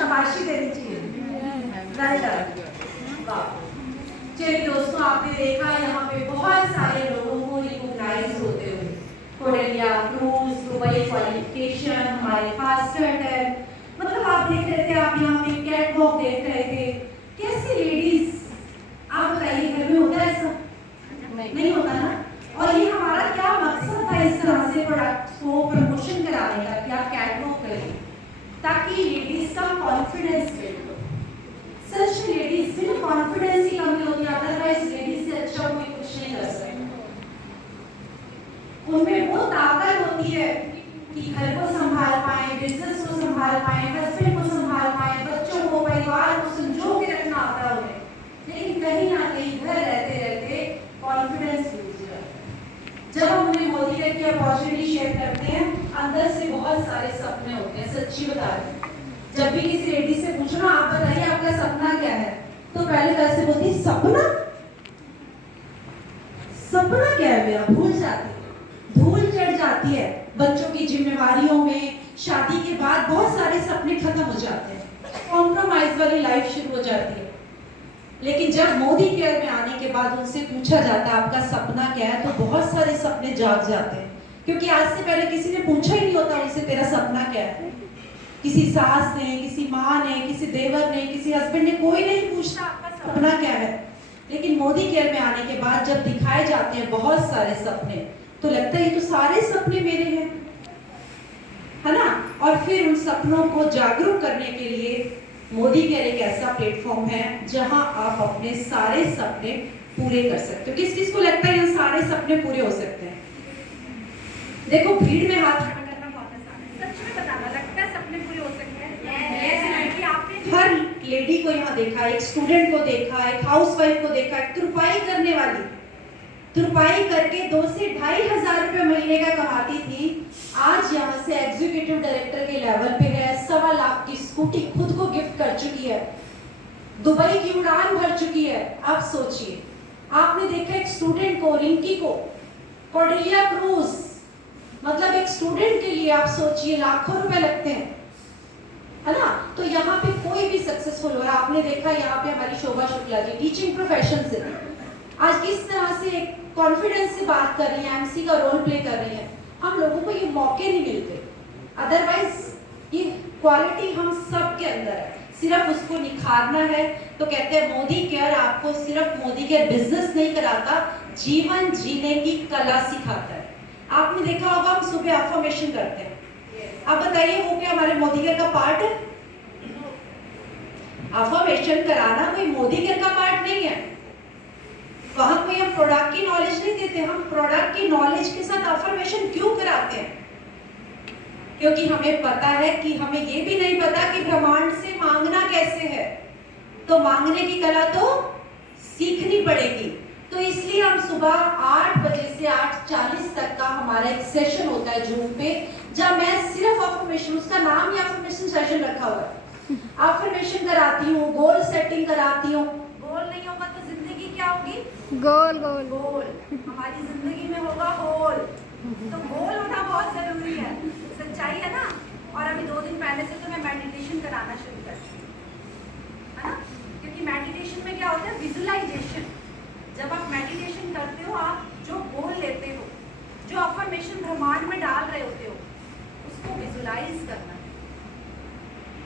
शाबाशी देनी चाहिए। चलिए दोस्तों, आपने देखा यहाँ पे बहुत सारे लोगों को रिकॉग्नाइज होते हुए, कोडेलिया क्रूज, दुबई क्वालिफिकेशन, हमारे फास्ट अटैक, मतलब आप देख रहे थे, आप यहाँ पे कैट वॉक देख रहे थे, कैसे लेडीज, आप बताइए घर में होता है ऐसा? नहीं होता ना। और ये हमारा क्या मकसद था इस तरह से प्रोडक्ट को प्रमोशन कराने का कि आप कैट वॉक करें, ताकि लेडीज का कॉन्फिडेंस बिल्ड हो। सच में लेडीज में कॉन्फिडेंस की कमी होती है, अदरवाइज लेडीज से अच्छा कोई कुछ नहीं कर सकता। उनमें वो ताकत होती है कि घर को संभाल पाए, बिजनेस को संभाल पाए, हस्बैंड को संभाल पाए, बच्चों को, परिवार को संजो के रखना आता है उन्हें। लेकिन कहीं ना कहीं घर रहते रहते कॉन्फिडेंस लूज हो जाता है। जब हम उन्हें मोदी की अपॉर्चुनिटी शेयर करते हैं, अंदर से बहुत सारे सपने होते हैं। सच्ची बता रही हूं, जब भी किसी लेडी से पूछो ना, आप बताइए आपका सपना क्या है, तो पहले तरह से बोलती सपना, सपना क्या है मेरा, भूल जाती है, धूल चढ़ जाती है। बच्चों की जिम्मेवारियों में, शादी के बाद बहुत सारे सपने खत्म हो जाते हैं, कॉम्प्रोमाइज वाली लाइफ शुरू हो जाती है। लेकिन जब मोदी केयर में आने के बाद उनसे पूछा जाता है आपका सपना क्या है, तो बहुत सारे सपने जाग जाते हैं, क्योंकि आज से पहले किसी ने पूछा ही नहीं होता उनसे तेरा सपना क्या है। किसी सास ने, किसी माँ ने, किसी देवर ने, किसी हस्बैंड ने, कोई नहीं पूछता आपका सपना क्या है। लेकिन मोदी केयर में आने के बाद जब दिखाए जाते हैं बहुत सारे सपने, तो लगता है ये तो सारे सपने मेरे हैं, है ना। और फिर उन सपनों को जागरूक करने के लिए मोदी केयर एक ऐसा प्लेटफॉर्म है जहां आप अपने सारे सपने पूरे कर सकते हो। किस किस को लगता है ये सारे सपने पूरे हो सकते हैं? देखो, भीड़ में हाथ करना बहुत आसान है, सच में बताना, लगता है सपने पूरे हो सकते हैं। आपने हर लेडी को यहाँ देखा, एक स्टूडेंट को देखा, एक हाउसवाइफ को देखा, एक तुरपाई करने वाली, तुरपाई करके 2 से 2,500 रुपए महीने का कमाती थी, आज यहाँ से एग्जीक्यूटिव डायरेक्टर के लेवल पे है, 1.25 लाख की स्कूटी खुद को गिफ्ट कर चुकी है, दुबई की उड़ान भर चुकी है। आप सोचिए, आपने देखा एक स्टूडेंट को, रिंकी को, कोडेलिया क्रूज, मतलब एक स्टूडेंट के लिए आप सोचिए लाखों रुपए लगते हैं, है ना। तो यहाँ पे कोई भी सक्सेसफुल हो रहा, आपने देखा यहाँ पे हमारी शोभा शुक्ला जी टीचिंग प्रोफेशन से आज किस तरह से कॉन्फिडेंस से बात कर रही है, एमसी का रोल प्ले कर रही है। हम लोगों को ये मौके नहीं मिलते, अदरवाइज ये क्वालिटी हम सब के अंदर है, सिर्फ उसको निखारना है। तो कहते हैं मोदी केयर आपको सिर्फ मोदी केयर बिजनेस नहीं कराता, जीवन जीने की कला सिखाता है। आपने देखा होगा हम सुबह अफर्मेशन करते हैं, अब बताइए वो क्या हमारे मोदी केयर का पार्ट है? अफर्मेशन कराना कोई मोदी केयर का पार्ट नहीं है। वहां कोई हम प्रोडक्ट की नॉलेज नहीं देते, हम प्रोडक्ट की नॉलेज के साथ अफर्मेशन क्यों कराते हैं? क्योंकि हमें पता है कि हमें ये भी नहीं पता कि ब्रह्मांड से मांगना कैसे है, तो मांगने की कला तो सीखनी पड़ेगी। तो इसलिए हम सुबह 8 बजे से 8:40 तक का हमारा एक सेशन होता है जूम पे, जब मैं सिर्फ अफर्मेशन, उसका नाम ही अफर्मेशन सेशन रखा हुआ है, अफर्मेशन कराती हूँ, गोल सेटिंग कराती हूँ। गोल नहीं होगा तो जिंदगी क्या होगी? गोल गोल गोल। हमारी जिंदगी में होगा होल, तो गोल होना बहुत जरूरी है, सच्चाई है ना। और अभी 2 दिन पहले से तो मैं मेडिटेशन कराना शुरू कर दी, है ना, क्योंकि मेडिटेशन में क्या होता है, विजुअलाइजेशन। जब आप मेडिटेशन करते हो, आप जो गोल लेते हो, जो अफर्मेशन ब्रह्मांड में डाल रहे होते हो, उसको विजुअलाइज करना है।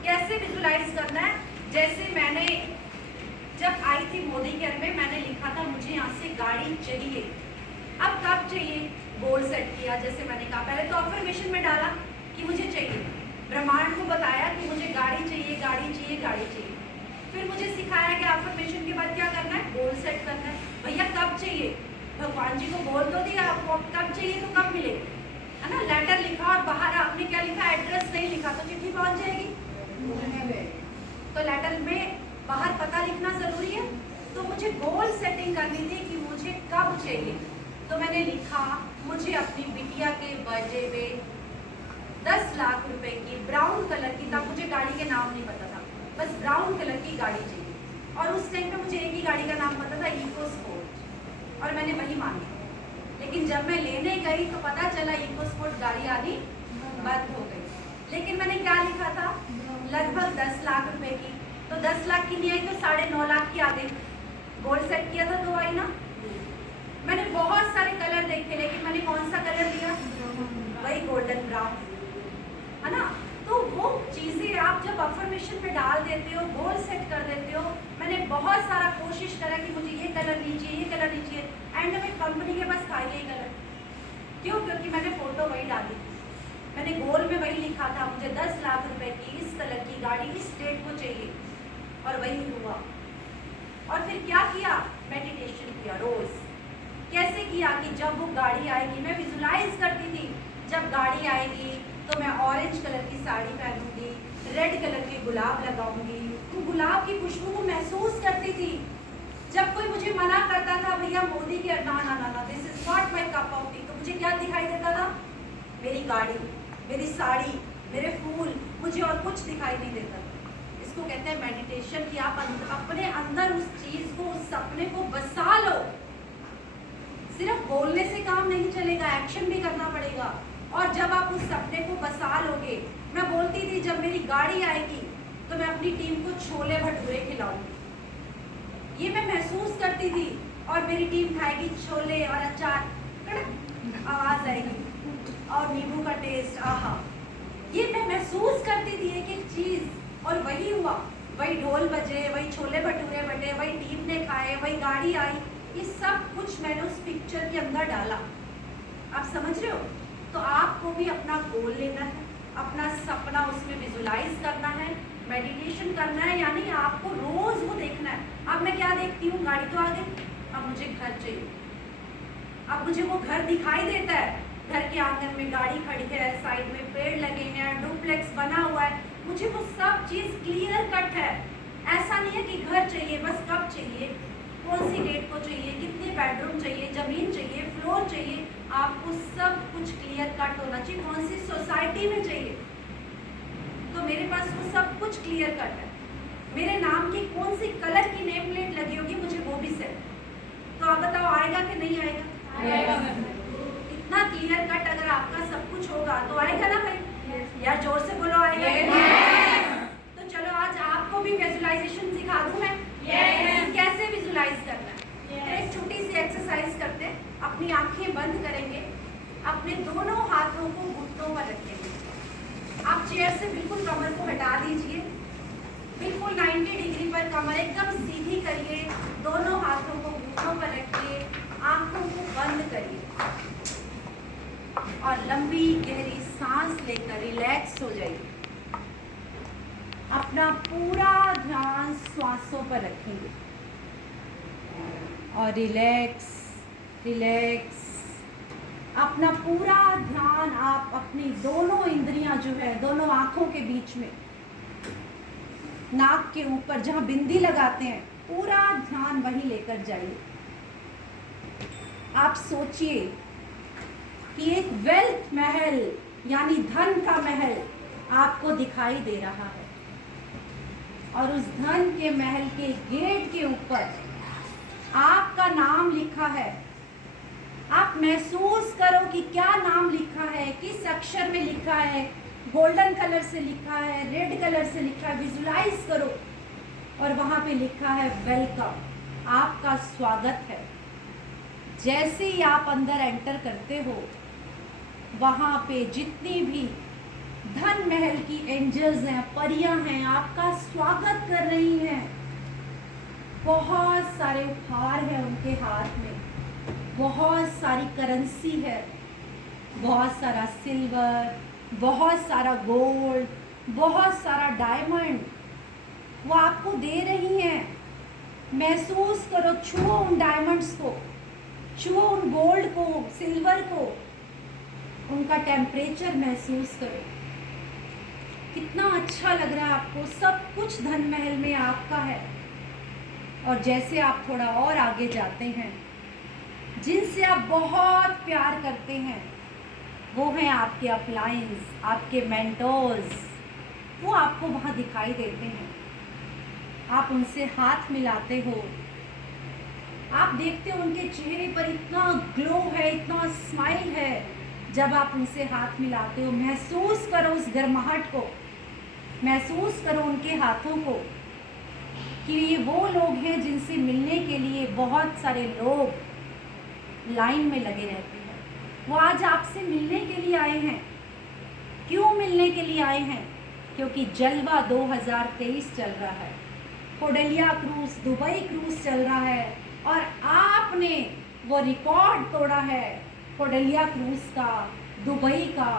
कैसे विजुअलाइज करना है? जैसे मैंने जब आई थी मोदी केयर में, मैंने लिखा था मुझे यहाँ से गाड़ी चाहिए। अब कब चाहिए? गोल सेट किया, जैसे मैंने कहा, पहले तो अफर्मेशन में डाला कि मुझे चाहिए, ब्रह्मांड को बताया कि मुझे गाड़ी चाहिए, गाड़ी चाहिए, गाड़ी चाहिए। फिर मुझे सिखाया कि अफर्मेशन के बाद क्या करना है, गोल सेट करना है। भैया कब चाहिए? भगवान जी को बोल दो दिया, आपको कब चाहिए तो कब मिलेगी, है ना। लेटर लिखा और बाहर आपने क्या लिखा, एड्रेस नहीं लिखा तो चिट्ठी पहुंच जाएगी। तो लेटर में बाहर पता लिखना जरूरी है। तो मुझे गोल सेटिंग करनी थी कि मुझे कब चाहिए, तो मैंने लिखा मुझे अपनी बिटिया के बर्थडे पे 10 लाख रुपए की ब्राउन कलर की, तब मुझे गाड़ी के नाम नहीं पता था, बस ब्राउन कलर की गाड़ी चाहिए। और उस टाइम पे मुझे एक ही गाड़ी का नाम पता था, इको स्पोर्ट, और मैंने वही मांगी। लेकिन जब मैं लेने गई तो पता चला इको स्पोर्ट गाड़ी आनी बंद हो गई। लेकिन मैंने क्या लिखा था, लगभग 10 लाख तो 10 लाख की नहीं आई तो 9.5 लाख की आ गई। गोल्ड सेट किया था तो आई ना। मैंने बहुत सारे कलर देखे, लेकिन मैंने कौन सा कलर लिया? वही गोल्डन ब्राउन, है ना। तो वो चीजें आप जब अफर्मेशन पे डाल देते हो, गोल सेट कर देते हो। मैंने बहुत सारा कोशिश करा कि मुझे ये कलर नहीं चाहिए, ये कलर नहीं चाहिए, एंड में कंपनी के पास था ये कलर। क्यों? क्योंकि मैंने फोटो वही डाली थी, मैंने गोल में वही लिखा था, मुझे 10 लाख रुपए की इस कलर की गाड़ी इस डेट को चाहिए, और वही हुआ। और फिर क्या किया? मेडिटेशन किया रोज। कैसे किया? कि जब वो गाड़ी आएगी, मैं विजुलाइज करती थी जब गाड़ी आएगी तो मैं ऑरेंज कलर की साड़ी पहनूंगी, रेड कलर के गुलाब लगाऊंगी, तो गुलाब की खुशबू को महसूस करती थी। जब कोई मुझे मना करता था, भैया मोदी के ना ना ना ना this is not my cup of T, तो मुझे क्या दिखाई देता था? मेरी गाड़ी, मेरी साड़ी, मेरे फूल, मुझे और कुछ दिखाई नहीं देता। इसको कहते हैं मेडिटेशन, कि आप अपने अंदर उस चीज को, उस सपने को बसा लो। सिर्फ बोलने से काम नहीं चलेगा, एक्शन भी करना पड़ेगा। और जब आप उस सपने को बसा लोगे, मैं बोलती थी जब मेरी गाड़ी आएगी तो मैं अपनी टीम को छोले भटूरे खिलाऊंगी, ये मैं महसूस करती थी। और मेरी टीम खाएगी छोले और अचार, कड़क आवाज आएगी, और नींबू का टेस्ट, आहा, ये मैं महसूस करती थी एक एक चीज। और वही हुआ, वही ढोल बजे, वही छोले भटूरे बटे, वही टीम ने खाए, वही गाड़ी आई, ये सब कुछ मैंने उस पिक्चर के अंदर डाला। आप समझ रहे हो? तो आपको भी अपना गोल लेना है, अपना सपना उसमें विजुलाइज करना है, मेडिटेशन करना है, यानी आपको रोज वो देखना है। अब मैं क्या देखती हूँ? गाड़ी तो आ गई, अब मुझे घर चाहिए। अब मुझे वो घर दिखाई देता है, घर के आंगन में गाड़ी खड़ी है, साइड में पेड़ लगे हैं, डुप्लेक्स बना हुआ है, मुझे वो सब चीज क्लियर कट है। ऐसा नहीं है कि घर चाहिए, बस कब चाहिए, कौन सी डेट को चाहिए, कितने बेडरूम चाहिए, जमीन चाहिए, फ्लोर चाहिए, आपको सब कुछ क्लियर कट होना चाहिए। कौन सी सोसाइटी में चाहिए, तो मेरे पास वो सब कुछ क्लियर कट है। मेरे नाम की कौन सी कलर की नेम प्लेट लगी होगी, मुझे वो भी सेट। तो आप बताओ आएगा कि नहीं आएगा? इतना क्लियर कट अगर आपका सब कुछ होगा तो आएगा ना भाई? यार जोर से बोलो, आएगा? तो चलो आज आपको भी विजुअलाइजेशन सिखा दूं मैं, कैसे विजुलाइज करना है। एक छोटी सी एक्सरसाइज करते हैं, अपनी आंखें बंद करेंगे, अपने दोनों हाथों को घुटनों पर रखेंगे। आप चेयर से बिल्कुल कमर को हटा दीजिए, बिल्कुल 90 डिग्री पर कमर एकदम सीधी करिए, दोनों हाथों को घुटनों पर रखिए, आंखों को बंद करिए और लंबी गहरी सांस लेकर रिलैक्स हो जाइए। अपना पूरा ध्यान श्वासों पर रखेंगे और रिलैक्स रिलैक्स। अपना पूरा ध्यान आप अपनी दोनों इंद्रियां जो है, दोनों आंखों के बीच में, नाक के ऊपर जहां बिंदी लगाते हैं, पूरा ध्यान वहीं लेकर जाइए। आप सोचिए कि एक वेल्थ महल यानी धन का महल आपको दिखाई दे रहा है और उस धन के महल के गेट के ऊपर आपका नाम लिखा है। आप महसूस करो कि क्या नाम लिखा है, किस अक्षर में लिखा है, गोल्डन कलर से लिखा है, रेड कलर से लिखा है, विजुलाइज करो। और वहां पे लिखा है वेलकम, आपका स्वागत है। जैसे ही आप अंदर एंटर करते हो, वहां पे जितनी भी धन महल की एंजल्स हैं, परियां हैं, आपका स्वागत कर रही हैं। बहुत सारे उपहार हैं उनके हाथ में, बहुत सारी करेंसी है, बहुत सारा सिल्वर, बहुत सारा गोल्ड, बहुत सारा डायमंड वो आपको दे रही हैं। महसूस करो, छुओ उन डायमंड्स को, छुओ उन गोल्ड को, सिल्वर को, उनका टेम्परेचर महसूस करो। कितना अच्छा लग रहा है आपको, सब कुछ धन महल में आपका है। और जैसे आप थोड़ा और आगे जाते हैं, जिनसे आप बहुत प्यार करते हैं, वो हैं आपके अपलाइंस, आपके मेंटोर्स, वो आपको वहाँ दिखाई देते हैं। आप उनसे हाथ मिलाते हो, आप देखते हो उनके चेहरे पर इतना ग्लो है, इतना स्माइल है जब आप उनसे हाथ मिलाते हो। महसूस करो उस गर्माहट को, महसूस करो उनके हाथों को, कि ये वो लोग हैं जिनसे मिलने के लिए बहुत सारे लोग लाइन में लगे रहते हैं। वो आज आपसे मिलने के लिए आए हैं। क्यों मिलने के लिए आए हैं? क्योंकि जलवा 2023 चल रहा है, कोडलिया क्रूज, दुबई क्रूज चल रहा है और आपने वो रिकॉर्ड तोड़ा है कोडलिया क्रूज का, दुबई का।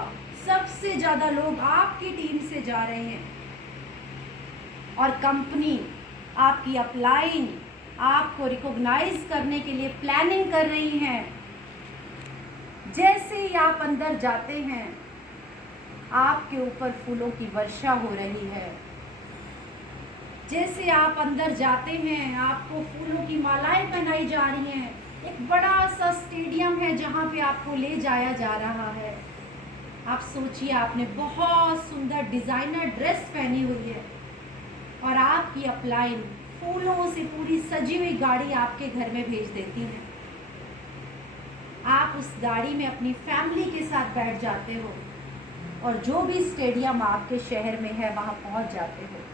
सबसे ज़्यादा लोग आपकी टीम से जा रहे हैं और कंपनी आपकी अपलाइन आपको रिकॉग्नाइज करने के लिए प्लानिंग कर रही हैं। जैसे ही आप अंदर जाते हैं आपके ऊपर फूलों की वर्षा हो रही है। जैसे आप अंदर जाते हैं आपको फूलों की मालाएं पहनाई जा रही हैं। एक बड़ा सा स्टेडियम है जहाँ पे आपको ले जाया जा रहा है। आप सोचिए, आपने बहुत सुंदर डिज़ाइनर ड्रेस पहनी हुई है और आपकी अपलाइन फूलों से पूरी सजी हुई गाड़ी आपके घर में भेज देती है। आप उस गाड़ी में अपनी फैमिली के साथ बैठ जाते हो और जो भी स्टेडियम आपके शहर में है वहाँ पहुँच जाते हो।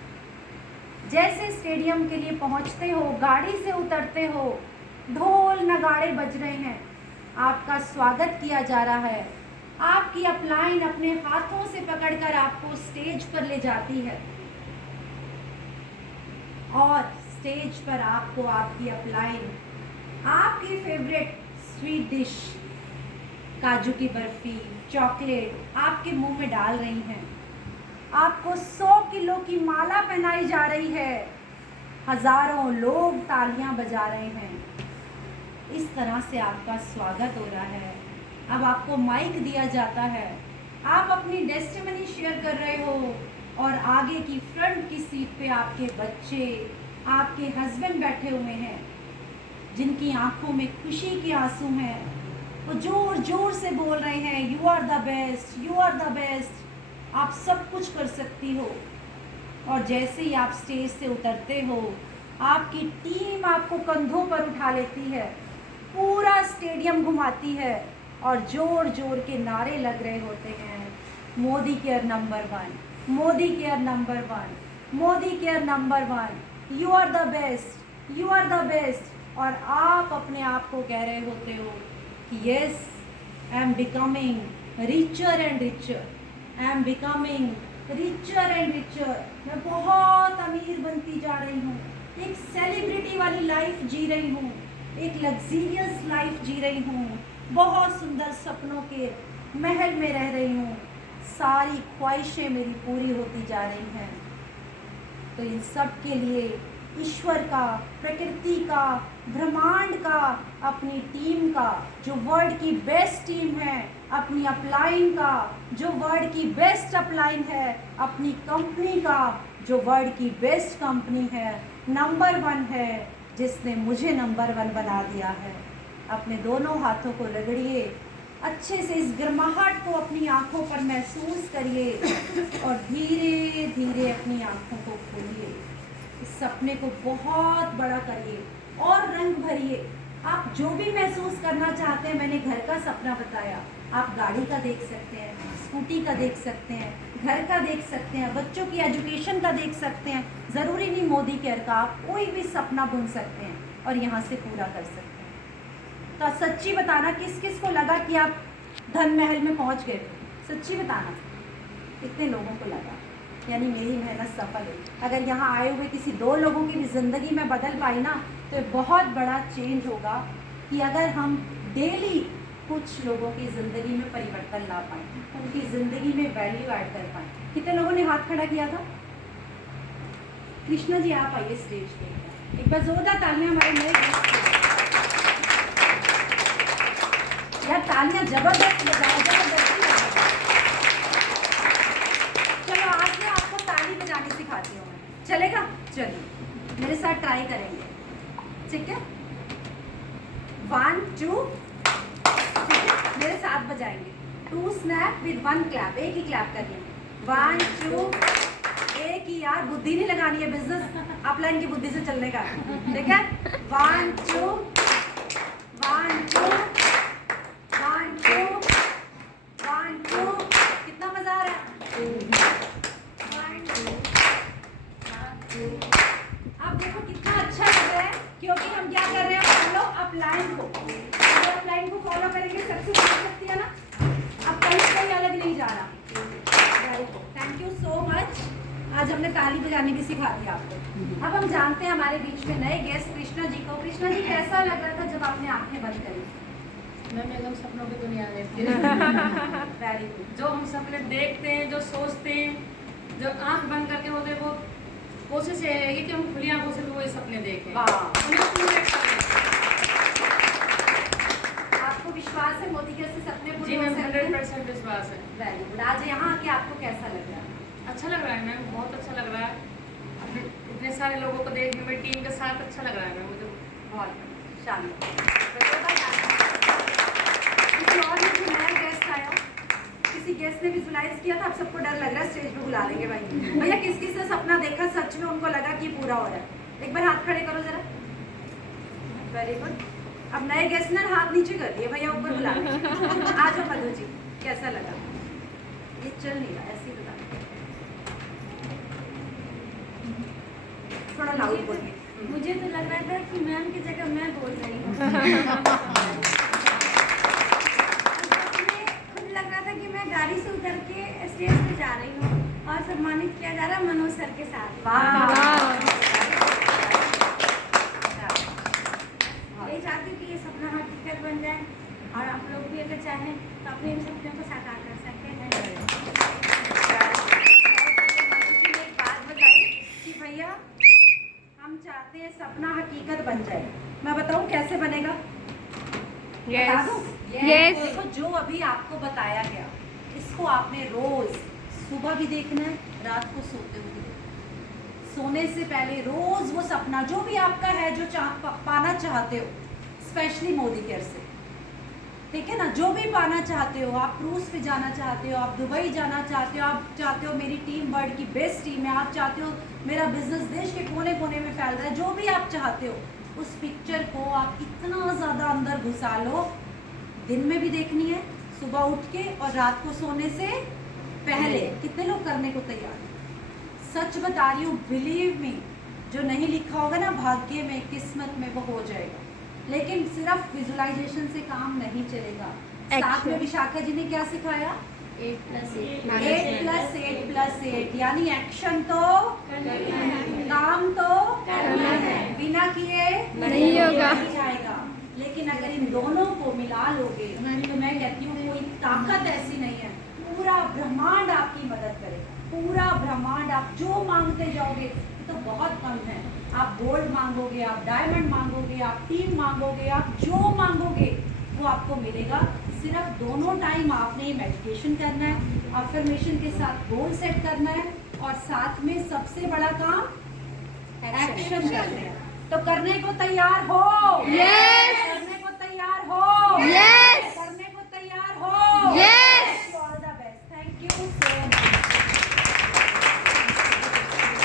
जैसे स्टेडियम के लिए पहुँचते हो, गाड़ी से उतरते हो, ढोल नगाड़े बज रहे हैं, आपका स्वागत किया जा रहा है। आपकी अपलाइन अपने हाथों से पकड़कर आपको स्टेज पर ले जाती है और स्टेज पर आपको आपकी अपलाइन आपकी फेवरेट स्वीट डिश काजू की बर्फी, चॉकलेट आपके मुंह में डाल रही हैं। आपको 100 किलो की माला पहनाई जा रही है। हजारों लोग तालियां बजा रहे हैं। इस तरह से आपका स्वागत हो रहा है। अब आपको माइक दिया जाता है, आप अपनी टेस्टिमनी शेयर कर रहे हो और आगे की फ्रंट की सीट पे आपके बच्चे, आपके हस्बैंड बैठे हुए हैं जिनकी आंखों में खुशी के आंसू हैं। वो जोर जोर से बोल रहे हैं, you are the best, you are the best, आप सब कुछ कर सकती हो। और जैसे ही आप स्टेज से उतरते हो आपकी टीम आपको कंधों पर उठा लेती है, पूरा स्टेडियम घुमाती है और जोर जोर के नारे लग रहे होते हैं, Modi care number 1, Modi care number 1, Modi care number 1, you are the best, you are the best. और आप अपने आप को कह रहे होते हो कि yes, I am becoming richer and richer, I am becoming richer and richer. मैं बहुत अमीर बनती जा रही हूँ, एक सेलिब्रिटी वाली लाइफ जी रही हूँ, एक लग्जीरियस लाइफ जी रही हूँ, बहुत सुंदर सपनों के महल में रह रही हूँ, सारी ख्वाहिशें मेरी पूरी होती जा रही हैं। तो इन सब के लिए ईश्वर का, प्रकृति का, ब्रह्मांड का, अपनी टीम का जो वर्ल्ड की बेस्ट टीम है, अपनी अपलाइन का जो वर्ल्ड की बेस्ट अपलाइन है, अपनी कंपनी का जो वर्ल्ड की बेस्ट कंपनी है, नंबर 1 है, जिसने मुझे नंबर 1 बना दिया है। अपने दोनों हाथों को रगड़िए, अच्छे से इस गर्माहट को अपनी आंखों पर महसूस करिए और धीरे धीरे अपनी आंखों को खोलिए। इस सपने को बहुत बड़ा करिए और रंग भरिए। आप जो भी महसूस करना चाहते हैं, मैंने घर का सपना बताया, आप गाड़ी का देख सकते हैं, स्कूटी का देख सकते हैं, घर का देख सकते हैं, बच्चों की एजुकेशन का देख सकते हैं। ज़रूरी नहीं मोदी केयर का, आप कोई भी सपना बुन सकते हैं और यहाँ से पूरा कर सकते हैं। तो सच्ची बताना, किस किस को लगा कि आप धन महल में पहुँच गए? सच्ची बताना कितने लोगों को लगा? यानी मेरी मेहनत सफल हुई। अगर यहाँ आए हुए किसी 2 लोगों की भी ज़िंदगी में बदल पाई ना, तो ये बहुत बड़ा चेंज होगा कि अगर हम डेली कुछ लोगों की ज़िंदगी में परिवर्तन ला पाएँ, उनकी ज़िंदगी में वैल्यू ऐड कर पाएँ। कितने लोगों ने हाथ खड़ा किया था? कृष्णा जी आप आइए स्टेज पे, एक बार जोरदार तालियां हमारे नए गेस्ट के लिए। यार तालियां जबरदस्त बजाओ, जबरदस्ती बजाओ। चलो आज मैं आपको ताली बजानी सिखाती हूँ, चलेगा? चलिए मेरे साथ ट्राई करेंगे, ठीक है? 1 2, ठीक है? मेरे साथ बजाएंगे। 2 स्नैप विद 1 क्लैप, एक ही क्लैप करिए। 1 2, एक ही यार, बुद्धि नहीं लगानी है, बिजनेस अपलाइन की बुद्धि से चलने का, ठीक है? 1 2 1 2 1 2 1 2। कितना मजा आ रहा है? 1 2 1 2। आप अपलाइन को, अगर अपलाइन को फॉलो करेंगे सक्सेस मिल सकती है ना। अब कहीं अलग नहीं जा रहा। Very good, thank you so much. आज हमने ताली बजाने की सिखा दी आपको। अब हम जानते हैं हमारे बीच में नए गेस्ट कृष्णा जी को। कृष्णा जी, कैसा लग रहा था जब आपने आंखें बंद करी? मैम एकदम सपनों की दुनिया में थी। Very good. जो हम सपने देखते हैं, जो सोचते हैं, जो आंख बंद करके होते, वो कोशिश ये रहेगी कि हम खुली आंखों से भी वही सपने देखें। वाह। उन्हें पूरे करें। आपको विश्वास है मोदी के ऐसे सपने पूरे जी हो मैम, सकते हैं? 100% विश्वास है। Very good. आज यहाँ आके आपको कैसा लग रहा है? अच्छा लग रहा है मैम, बहुत अच्छा लग रहा है। इतने सारे लोगों को देखने में टीम के साथ अच्छा लग रहा है मैम मुझे। बहुत शानदार। किसी और ने जो नया गेस्ट आया, किसी गेस्ट ने विजुलाइज किया था? आप सबको डर लग रहा है स्टेज पे बुला लेंगे भाई भैया? किस किस ने सपना देखा सच में उनको लगा कि पूरा हो रहा है? एक बार हाथ खड़े करो जरा। Very good. अब नए गेस्ट ने हाथ नीचे कर दिए, भैया ऊपर बुला लेंगे। आ जाओ मधु जी, कैसा लगा? ये चल नहीं रहा, ऐसे ही बता। थोड़ा लाउड बोलिए। मुझे तो लग रहा था कि मैम की जगह मैं बोल रही हूँ। खुद लग रहा था कि मैं गाड़ी से उतर के स्टेज पे जा रही हूँ और सम्मानित किया जा रहा है मनोज सर के साथ। यही चाहती हूँ कि ये सपना हकीकत बन जाए और आप लोग भी अगर चाहें तो अपने इन सपनों को साकार कर सकते हैं। एक बात बताई कि भैया हम चाहते हैं सपना हकीकत बन जाए। मैं बताऊं कैसे बनेगा? बता दूं? देखो, जो अभी आपको बताया गया, इसको आपने रोज सुबह भी देखना है, रात को सोते हुए भी देखना है। सोने से पहले रोज वो सपना जो भी आपका है, जो पाना चाहते हो, स्पेशली मोदी केयर से, ठीक है ना, जो भी पाना चाहते हो, आप क्रूज पे जाना चाहते हो, आप दुबई जाना चाहते हो, आप चाहते हो मेरी टीम वर्ल्ड की बेस्ट टीम है, आप चाहते हो मेरा बिजनेस देश के कोने कोने में फैल रहा है, जो भी आप चाहते हो, उस पिक्चर को आप इतना ज़्यादा अंदर घुसा लो। दिन में भी देखनी है, सुबह उठ के, और रात को सोने से पहले। कितने लोग करने को तैयार हैं? सच बता रही हूँ, बिलीव मी, जो नहीं लिखा होगा ना भाग्य में, किस्मत में, वो हो जाएगा। लेकिन सिर्फ विजुअलाइजेशन से काम नहीं चलेगा। साथ में विशाखा जी ने क्या सिखाया? 8+8+8 यानी एक्शन तो काम तो बिना किए नहीं होगा, नहीं जाएगा। लेकिन अगर इन दोनों को मिला लोगे तो मैं कहती हूँ कोई ताकत ऐसी नहीं है, पूरा ब्रह्मांड आपकी मदद करेगा। पूरा ब्रह्मांड, आप जो मांगते जाओगे तो बहुत कम है। आप गोल्ड मांगोगे, आप डायमंड मांगोगे, आप टीम मांगोगे, आप जो मांगोगे वो आपको मिलेगा। सिर्फ दोनों टाइम आपने मेडिटेशन करना है, अफर्मेशन के साथ गोल सेट करना है, और साथ में सबसे बड़ा काम एक्शन करना है। तो करने को तैयार हो? यस। करने को तैयार हो? यस।